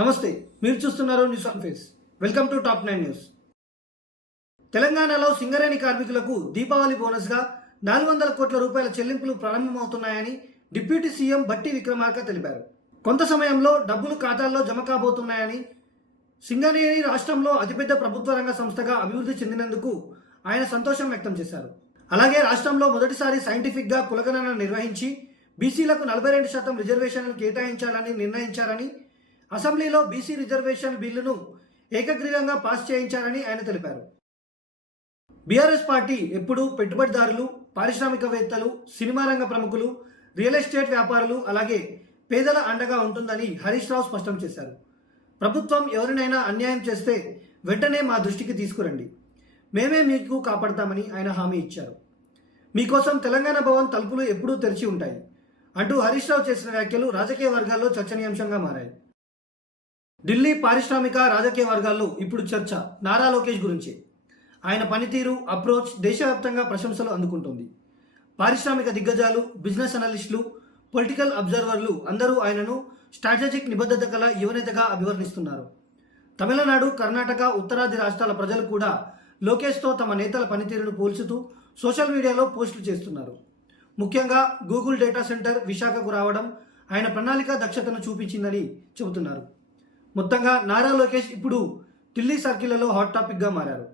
నమస్తే మీరు చూస్తున్నారు news on face welcome to top nine news తెలంగాణలో సింగరేణి కార్మికులకు దీపావళి బోనస్గా నాలుగు వందల కోట్ల రూపాయల చెల్లింపులు ప్రారంభమవుతున్నాయని డిప్యూటీ సీఎం బట్టి విక్రమార్క తెలిపారు. కొంత సమయంలో డబ్బులు ఖాతాల్లో జమ కాబోతున్నాయని సింగరేణి రాష్ట్రంలో అతిపెద్ద ప్రభుత్వ రంగ సంస్థగా అభివృద్ధి చెందినందుకు ఆయన సంతోషం వ్యక్తం చేశారు. అలాగే రాష్ట్రంలో మొదటిసారి సైంటిఫిక్గా కులగణన నిర్వహించి బీసీలకు నలభై రెండు శాతం రిజర్వేషన్లు కేటాయించాలని నిర్ణయించారని అసెంబ్లీలో బీసీ రిజర్వేషన్ బిల్లును ఏకగ్రీవంగా పాస్ చేయించారని ఆయన తెలిపారు. బీఆర్ఎస్ పార్టీ ఎప్పుడూ పెట్టుబడిదారులు పారిశ్రామికవేత్తలు సినిమా రంగ ప్రముఖులు రియల్ ఎస్టేట్ వ్యాపారులు అలాగే పేదల అండగా ఉంటుందని హరీష్ రావు స్పష్టం చేశారు. ప్రభుత్వం ఎవరినైనా అన్యాయం చేస్తే వెంటనే మా దృష్టికి తీసుకురండి. మేమే మీకు కాపాడతామని ఆయన హామీ ఇచ్చారు. మీకోసం తెలంగాణ భవన్ తలుపులు ఎప్పుడూ తెరిచి ఉంటాయి అంటూ హరీష్ రావు చేసిన వ్యాఖ్యలు రాజకీయ వర్గాల్లో చర్చనీయాంశంగా మారాయి. ఢిల్లీ పారిశ్రామిక రాజకీయ వర్గాల్లో ఇప్పుడు చర్చ. నారా లోకేష్ గురించి. ఆయన పనితీరు అప్రోచ్ దేశవ్యాప్తంగా ప్రశంసలు అందుకుంటుంది. పారిశ్రామిక దిగ్గజాలు బిజినెస్ అనలిస్టులు పొలిటికల్ అబ్జర్వర్లు అందరూ ఆయనను స్ట్రాటజిక్ నిబద్ధత గల యువనేతగా అభివర్ణిస్తున్నారు. తమిళనాడు కర్ణాటక ఉత్తరాది రాష్ట్రాల ప్రజలు కూడా లోకేష్తో తమ నేతల పనితీరును పోల్చుతూ సోషల్ మీడియాలో పోస్టులు చేస్తున్నారు. ముఖ్యంగా గూగుల్ డేటా సెంటర్ విశాఖకు రావడం ఆయన ప్రణాళిక దక్షతను చూపించిందని చెబుతున్నారు. మొత్తంగా నారా లోకేష్ ఇప్పుడు ఢిల్లీ సర్కిళ్ళలో హాట్ టాపిక్గా మారారు.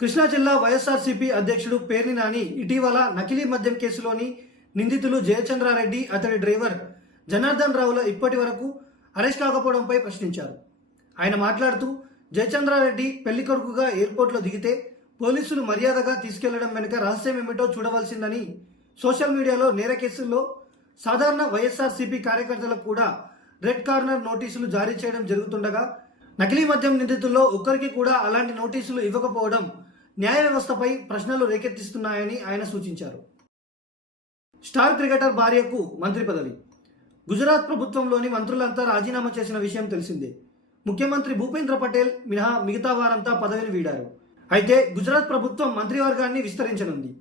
కృష్ణా జిల్లా వైఎస్ఆర్సీపీ అధ్యక్షుడు పేర్ని నాని ఇటీవల నకిలీ మద్యం కేసులోని నిందితులు జయచంద్రారెడ్డి అతడి డ్రైవర్ జనార్దన్ రావుల ఇప్పటి వరకు అరెస్ట్ కాకపోవడంపై ప్రశ్నించారు. ఆయన మాట్లాడుతూ జయచంద్రారెడ్డి పెళ్ళి కొడుకుగా ఎయిర్పోర్ట్లో దిగితే పోలీసులు మర్యాదగా తీసుకెళ్ళడం వెనుక రహస్యం ఏమిటో చూడవలసిందని సోషల్ మీడియాలో నేర కేసుల్లో సాధారణ వైఎస్ఆర్సీపీ కార్యకర్తలకు కూడా రెడ్ కార్నర్ నోటీసులు జారీ చేయడం జరుగుతుండగా నకిలీ మద్యం నిందితుల్లో ఒక్కరికి కూడా అలాంటి నోటీసులు ఇవ్వకపోవడం న్యాయ వ్యవస్థపై ప్రశ్నలు రేకెత్తిస్తున్నాయని ఆయన సూచించారు. స్టార్ క్రికెటర్ భార్యకు మంత్రి పదవి. గుజరాత్ ప్రభుత్వంలోని మంత్రులంతా రాజీనామా చేసిన విషయం తెలిసిందే. ముఖ్యమంత్రి భూపేంద్ర పటేల్ మినహా మిగతా వారంతా పదవిని వీడారు. అయితే గుజరాత్ ప్రభుత్వం మంత్రివర్గాన్ని విస్తరించనుంది.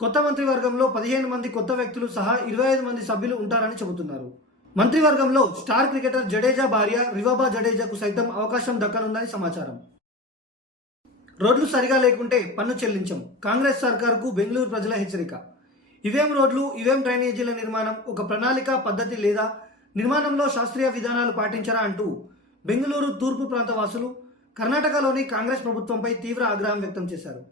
కొత్త మంత్రివర్గంలో పదిహేను మంది కొత్త వ్యక్తులు సహా ఇరవై ఐదు మంది సభ్యులు ఉంటారని చెబుతున్నారు. మంత్రివర్గంలో స్టార్ క్రికెటర్ జడేజా భార్య రివాబా జడేజాకు సైతం అవకాశం దక్కనుందని సమాచారం. రోడ్లు సరిగా లేకుంటే పన్ను చెల్లించం. కాంగ్రెస్ సర్కార్కు బెంగళూరు ప్రజల హెచ్చరిక. ఇవేం రోడ్లు ఇవేం డ్రైనేజీల నిర్మాణం ఒక ప్రణాళిక పద్ధతి లేదా నిర్మాణంలో శాస్త్రీయ విధానాలు పాటించరా అంటూ బెంగళూరు తూర్పు ప్రాంత వాసులు కర్ణాటకలోని కాంగ్రెస్ ప్రభుత్వంపై తీవ్ర ఆగ్రహం వ్యక్తం చేశారు.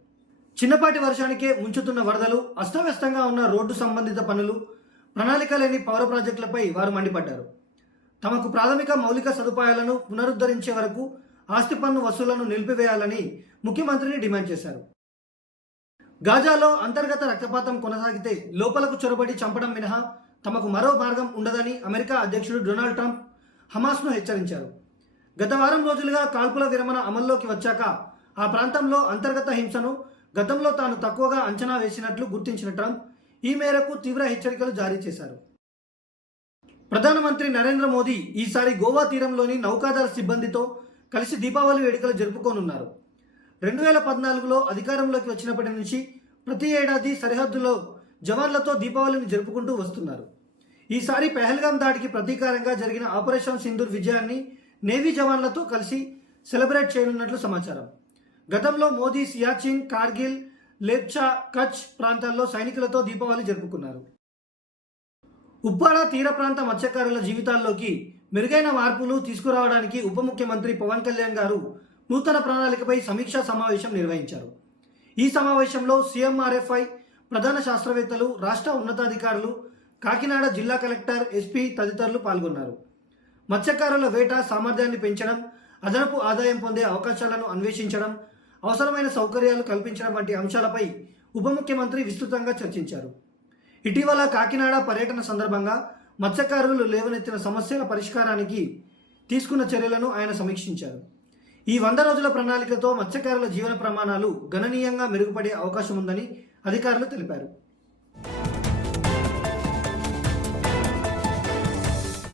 చిన్నపాటి వర్షానికే ముంచుతున్న వరదలు అస్తవ్యస్తంగా ఉన్న రోడ్డు సంబంధిత పనులు ప్రణాళిక లేని పౌర ప్రాజెక్టులపై వారు మండిపడ్డారు. తమకు ప్రాథమిక మౌలిక సదుపాయాలను పునరుద్ధరించే వరకు ఆస్తి పన్ను వసూళ్ళను నిలిపివేయాలని ముఖ్యమంత్రిని డిమాండ్ చేశారు. గాజాలో అంతర్గత రక్తపాతం కొనసాగితే లోపలకు చొరబడి చంపడం మినహా తమకు మరో మార్గం ఉండదని అమెరికా అధ్యక్షుడు డొనాల్డ్ ట్రంప్ హమాస్ను హెచ్చరించారు. గత వారం రోజులుగా కాల్పుల విరమణ అమల్లోకి వచ్చాక ఆ ప్రాంతంలో అంతర్గత హింసను గతంలో తాను తక్కువగా అంచనా వేసినట్లు గుర్తించిన ట్రంప్ ఈ మేరకు తీవ్ర హెచ్చరికలు జారీ చేశారు. ప్రధానమంత్రి నరేంద్ర మోదీ ఈసారి గోవా తీరంలోని నౌకాదళ సిబ్బందితో కలిసి దీపావళి వేడుకలు జరుపుకోనున్నారు. రెండు వేల పద్నాలుగులో అధికారంలోకి వచ్చినప్పటి నుంచి ప్రతి ఏడాది సరిహద్దులో జవాన్లతో దీపావళిని జరుపుకుంటూ వస్తున్నారు. ఈసారి పెహల్గాం దాడికి ప్రతీకారంగా జరిగిన ఆపరేషన్ సింధూర్ విజయాన్ని నేవీ జవాన్లతో కలిసి సెలబ్రేట్ చేయనున్నట్లు సమాచారం. గతంలో మోదీ సియాచిన్ కార్గిల్ లెప్చా కచ్ ప్రాంతాల్లో సైనికులతో దీపావళి జరుపుకున్నారు. ఉప్పాడ తీర ప్రాంత మత్స్యకారుల జీవితాల్లోకి మెరుగైన మార్పులు తీసుకురావడానికి ఉప ముఖ్యమంత్రి పవన్ కళ్యాణ్ గారు నూతన ప్రణాళికపై సమీక్షా సమావేశం నిర్వహించారు. ఈ సమావేశంలో సీఎంఆర్ఎఫ్ఐ ప్రధాన శాస్త్రవేత్తలు రాష్ట్ర ఉన్నతాధికారులు కాకినాడ జిల్లా కలెక్టర్ ఎస్పీ తదితరులు పాల్గొన్నారు. మత్స్యకారుల వేట సామర్థ్యాన్ని పెంచడం అదనపు ఆదాయం పొందే అవకాశాలను అన్వేషించడం అవసరమైన సౌకర్యాలు కల్పించడం వంటి అంశాలపై ఉప ముఖ్యమంత్రి విస్తృతంగా చర్చించారు. ఇటీవల కాకినాడ పర్యటన సందర్భంగా మత్స్యకారులు లేవనెత్తిన సమస్యల పరిష్కారానికి తీసుకున్న చర్యలను ఆయన సమీక్షించారు. ఈ వంద రోజుల ప్రణాళికతో మత్స్యకారుల జీవన ప్రమాణాలు గణనీయంగా మెరుగుపడే అవకాశం ఉందని అధికారులు తెలిపారు.